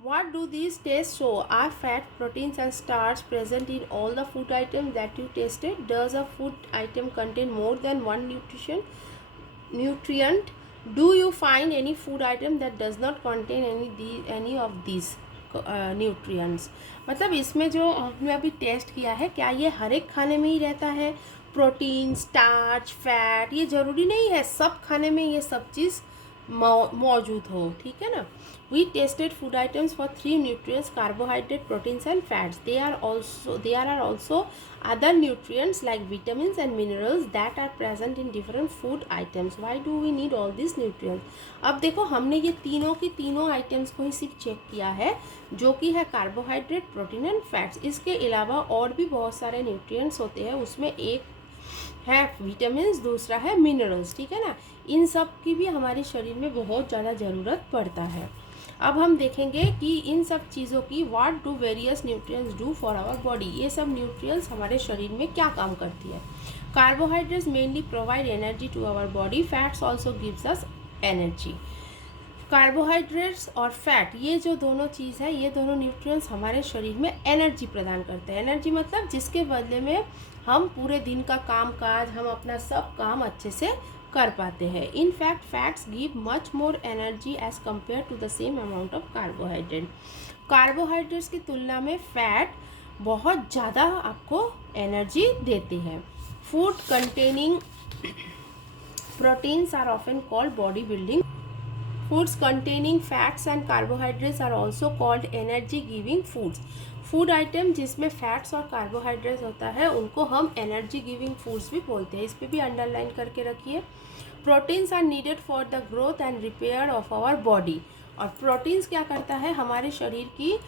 What do these tests show? Are fat, proteins and starch present in all the food items that you tasted? Does a food item contain more than one nutrient? Do you find any food item that does not contain any of these nutrients? मतलब इसमें जो हमने अभी test किया है, क्या ये हर एक खाने में ही रहता है? प्रोटीन, स्टार्च, फैट, ये ज़रूरी नहीं है सब खाने में ये सब चीज़ मौजूद हो, ठीक है ना. We tested food items for 3 nutrients: carbohydrate, proteins and fats. There are also other nutrients like vitamins and minerals that are present in different food items. Why do we need all these nutrients? अब देखो हमने ये तीनों की तीनों items को ही सिर्फ check किया है, जो कि है कार्बोहाइड्रेट, प्रोटीन एंड फैट्स. इसके अलावा और भी बहुत सारे न्यूट्रिएंट्स होते हैं, उसमें एक है विटामिन्स, दूसरा है मिनरल्स, ठीक है ना. इन सब की भी हमारे शरीर में बहुत ज़्यादा ज़रूरत पड़ता है. अब हम देखेंगे कि इन सब चीज़ों की what do various nutrients do for our body. ये सब न्यूट्रिएंट्स हमारे शरीर में क्या काम करती है. Carbohydrates mainly provide energy to our body. Fats also gives us energy. Carbohydrates और फैट, ये जो दोनों चीज़ है, ये दोनों न्यूट्रिएंट्स हमारे शरीर में एनर्जी प्रदान करते हैं. एनर्जी मतलब जिसके बदले में हम पूरे दिन का काम काज, हम अपना सब काम अच्छे से कर पाते हैं. In fact fats give much more energy as compare to the same amount of carbohydrate. Carbohydrates की तुलना में फैट बहुत ज़्यादा आपको एनर्जी देते हैं. Food containing proteins are often called body building. Foods containing fats and carbohydrates are also called energy giving foods. Food item जिसमें fats और कार्बोहाइड्रेट्स होता है उनको हम एनर्जी गिविंग फूड्स भी बोलते हैं. इस पर भी अंडरलाइन करके रखिए. Proteins are needed for the growth and repair of our body. और प्रोटीन्स क्या करता है हमारे शरीर की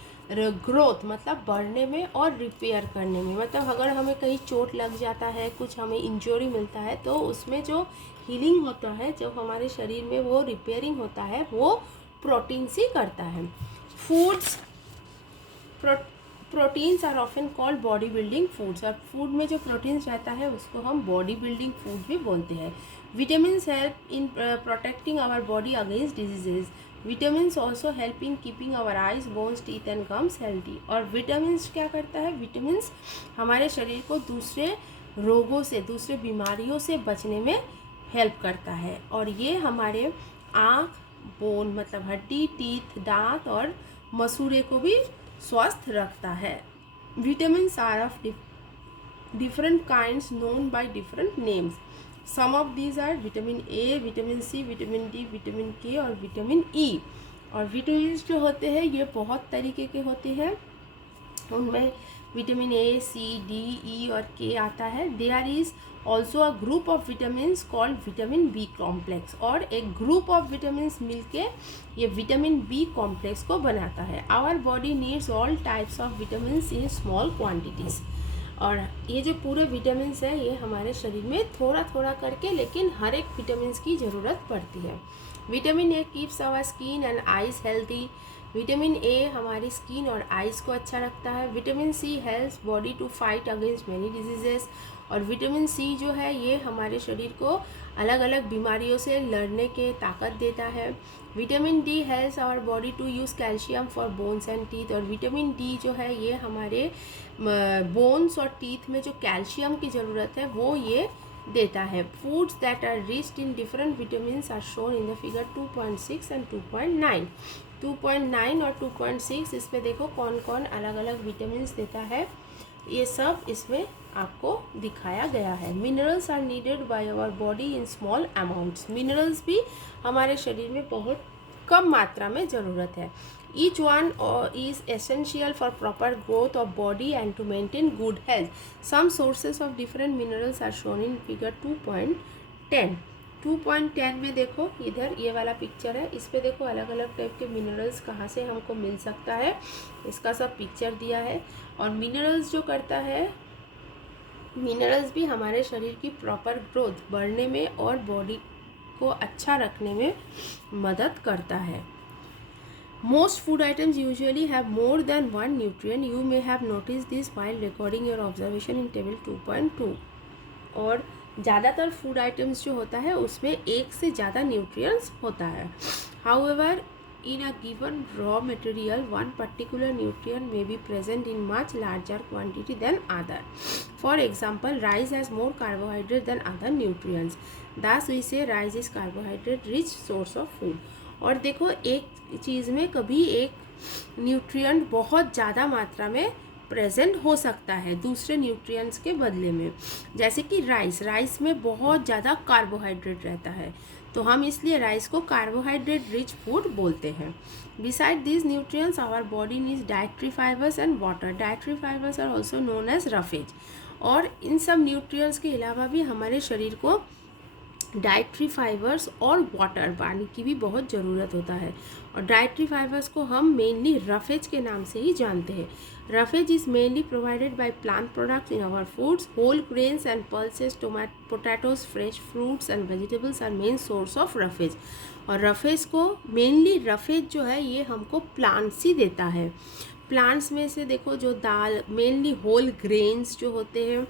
ग्रोथ मतलब बढ़ने में और रिपेयर करने में. मतलब अगर हमें कहीं चोट लग जाता है, कुछ हमें इंजरी मिलता है, तो उसमें जो हीलिंग होता है, जब हमारे शरीर में वो रिपेयरिंग होता है, वो प्रोटीन्स ही करता है. Foods proteins are often called body building foods. और फूड में जो प्रोटीन्स रहता है उसको हम बॉडी बिल्डिंग फूड भी बोलते हैं. Vitamins help in protecting our body against diseases. Vitamins also help in keeping our eyes, bones, teeth and gums healthy. और विटामिन्स क्या करता है, विटामिन्स हमारे शरीर को दूसरे रोगों से, दूसरे बीमारियों से बचने में हेल्प करता है. और ये हमारे आँख, बोन मतलब हड्डी, टीथ, दांत और मसूड़े को भी स्वस्थ रखता है. Vitamins are of different kinds known by different names. Some of these are vitamin A, vitamin C, vitamin D, vitamin K और vitamin E. और विटामिन्स जो होते हैं ये बहुत तरीके के होते हैं. उनमें विटामिन ए, सी, डी, ई और के आता है. There is also a group of vitamins called vitamin B complex. और एक ग्रुप ऑफ विटामिन्स मिलके ये विटामिन बी कॉम्प्लेक्स को बनाता है. Our body needs all types of vitamins in small quantities. और ये जो पूरे विटामिन्स है ये हमारे शरीर में थोड़ा थोड़ा करके, लेकिन हर एक विटामिन्स की ज़रूरत पड़ती है. Vitamin A keeps our skin and eyes healthy. Vitamin A हमारी स्किन और आइज़ को अच्छा रखता है. Vitamin C helps body to fight against many diseases. और विटामिन सी जो है ये हमारे शरीर को अलग अलग बीमारियों से लड़ने के ताकत देता है. Vitamin D helps our body to use calcium for bones and teeth. और विटामिन डी जो है ये हमारे बोन्स और टीथ में जो कैल्शियम की ज़रूरत है वो ये देता है. Foods that are riched in different vitamins are shown in the figure 2.6 and 2.9. 2.9 और 2.6 इसमें देखो कौन कौन अलग अलग विटामिन्स देता है, ये सब इसमें आपको दिखाया गया है. Minerals are needed by our body in small amounts. Minerals भी हमारे शरीर में बहुत कम मात्रा में ज़रूरत है. Each one is essential for proper growth of body and to maintain good health. Some sources of different minerals are shown in figure 2.10. 2.10 में देखो इधर ये वाला पिक्चर है, इस पे देखो अलग अलग टाइप के मिनरल्स कहाँ से हमको मिल सकता है, इसका सब पिक्चर दिया है. और मिनरल्स जो करता है, मिनरल्स भी हमारे शरीर की प्रॉपर ग्रोथ बढ़ने में और बॉडी को अच्छा रखने में मदद करता है. Most food items usually have more than one nutrient. You may have notice this while recording your observation in table 2.2. और ज़्यादातर फूड आइटम्स जो होता है उसमें एक से ज़्यादा न्यूट्रिएंट्स होता है. However in a given raw material, one particular nutrient may be present in much larger quantity than other. For example, rice has more carbohydrate than other nutrients. Thus we say rice is carbohydrate rich source of food. और देखो, एक चीज़ में कभी एक nutrient बहुत ज़्यादा मात्रा में प्रेजेंट हो सकता है दूसरे न्यूट्रिएंट्स के बदले में, जैसे कि राइस में बहुत ज़्यादा कार्बोहाइड्रेट रहता है, तो हम इसलिए राइस को कार्बोहाइड्रेट रिच फूड बोलते हैं. Beside this nutrients our body needs dietary fibres and water. Dietary fibres are also known as roughage. और इन सब न्यूट्रिएंट्स के अलावा भी हमारे शरीर को डाइटरी फाइबर्स और वाटर, पानी की भी बहुत ज़रूरत होता है. और डाइटरी फाइबर्स को हम मेनली रफेज के नाम से ही जानते हैं. Roughage is mainly provided by plant products in our foods. Whole grains and pulses, potatoes, fresh fruits and vegetables are main source of roughage. और रफेज को मेनली, रफेज जो है ये हमको प्लांट्स ही देता है. प्लांट्स में से देखो, जो दाल, मेनली होल ग्रेन्स जो होते हैं,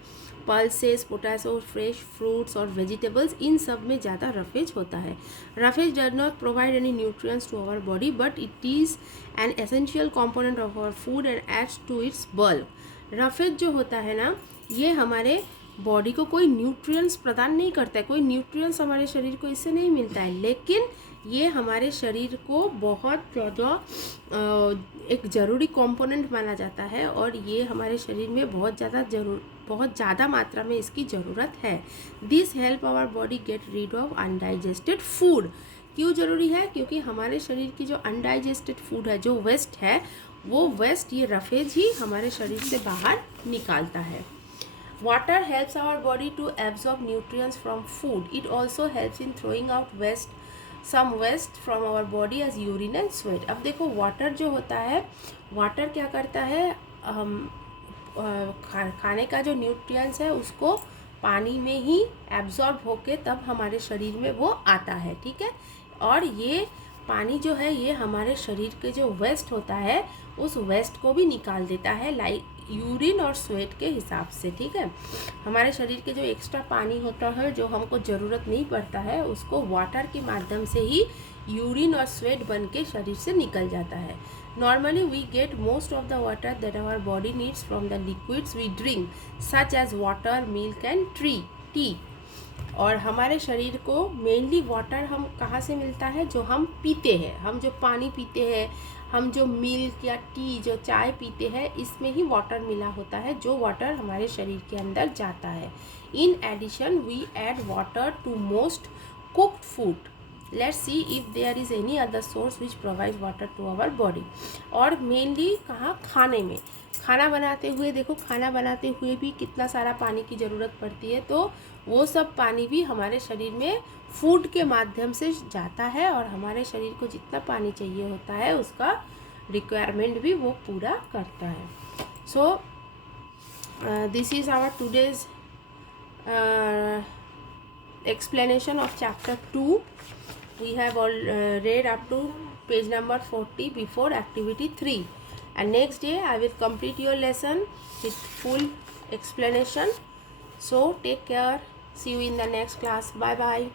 पल्सेस, पोटैटो, फ्रेश फ्रूट्स और वेजिटेबल्स, इन सब में ज़्यादा रफेज होता है. Roughage does not provide any nutrients to our body, but it is an essential component of our food and adds to its bulk. Roughage जो होता है ना, ये हमारे बॉडी को कोई न्यूट्रिएंट्स प्रदान नहीं करता है, कोई न्यूट्रिएंट्स हमारे शरीर को इससे नहीं मिलता है, लेकिन ये हमारे शरीर को बहुत ज़्यादा एक ज़रूरी कंपोनेंट माना जाता है, और ये हमारे शरीर में बहुत ज़्यादा मात्रा में इसकी ज़रूरत है. This help our body get rid of undigested food. क्यों ज़रूरी है? क्योंकि हमारे शरीर की जो अनडाइजेस्टेड फूड है, जो वेस्ट है, वो वेस्ट ये रफेज ही हमारे शरीर से बाहर निकालता है. Water helps our body to absorb nutrients from food. It also helps in throwing out some waste from our body as urine and sweat. अब देखो, वाटर जो होता है, वाटर क्या करता है, खाने का जो न्यूट्रिएंट्स है उसको पानी में ही एब्जॉर्ब होके तब हमारे शरीर में वो आता है. ठीक है. और ये पानी जो है, ये हमारे शरीर के जो वेस्ट होता है, उस वेस्ट को भी निकाल देता है, लाइक यूरिन और स्वेट के हिसाब से. ठीक है. हमारे शरीर के जो एक्स्ट्रा पानी होता है, जो हमको ज़रूरत नहीं पड़ता है, उसको वाटर के माध्यम से ही यूरिन और स्वेट बन के शरीर से निकल जाता है. Normally we get most of the water that our body needs from the liquids we drink, such as water, milk and tea. और हमारे शरीर को मेनली वाटर हम कहाँ से मिलता है? जो हम पीते हैं, हम जो पानी पीते हैं, हम जो मिल्क या टी, जो चाय पीते हैं, इसमें ही वाटर मिला होता है, जो वाटर हमारे शरीर के अंदर जाता है. In addition we add water to most cooked food. Let's see if there is any other source which provides water to our body. और मेनली कहाँ? खाने में. खाना बनाते हुए देखो, खाना बनाते हुए भी कितना सारा पानी की ज़रूरत पड़ती है, तो वो सब पानी भी हमारे शरीर में फूड के माध्यम से जाता है, और हमारे शरीर को जितना पानी चाहिए होता है उसका रिक्वायरमेंट भी वो पूरा करता है. So this is our today's explanation of chapter 2. We have all read up to page number 40 before activity 3, and next day I will complete your lesson with full explanation. So take care. See you in the next class. Bye bye.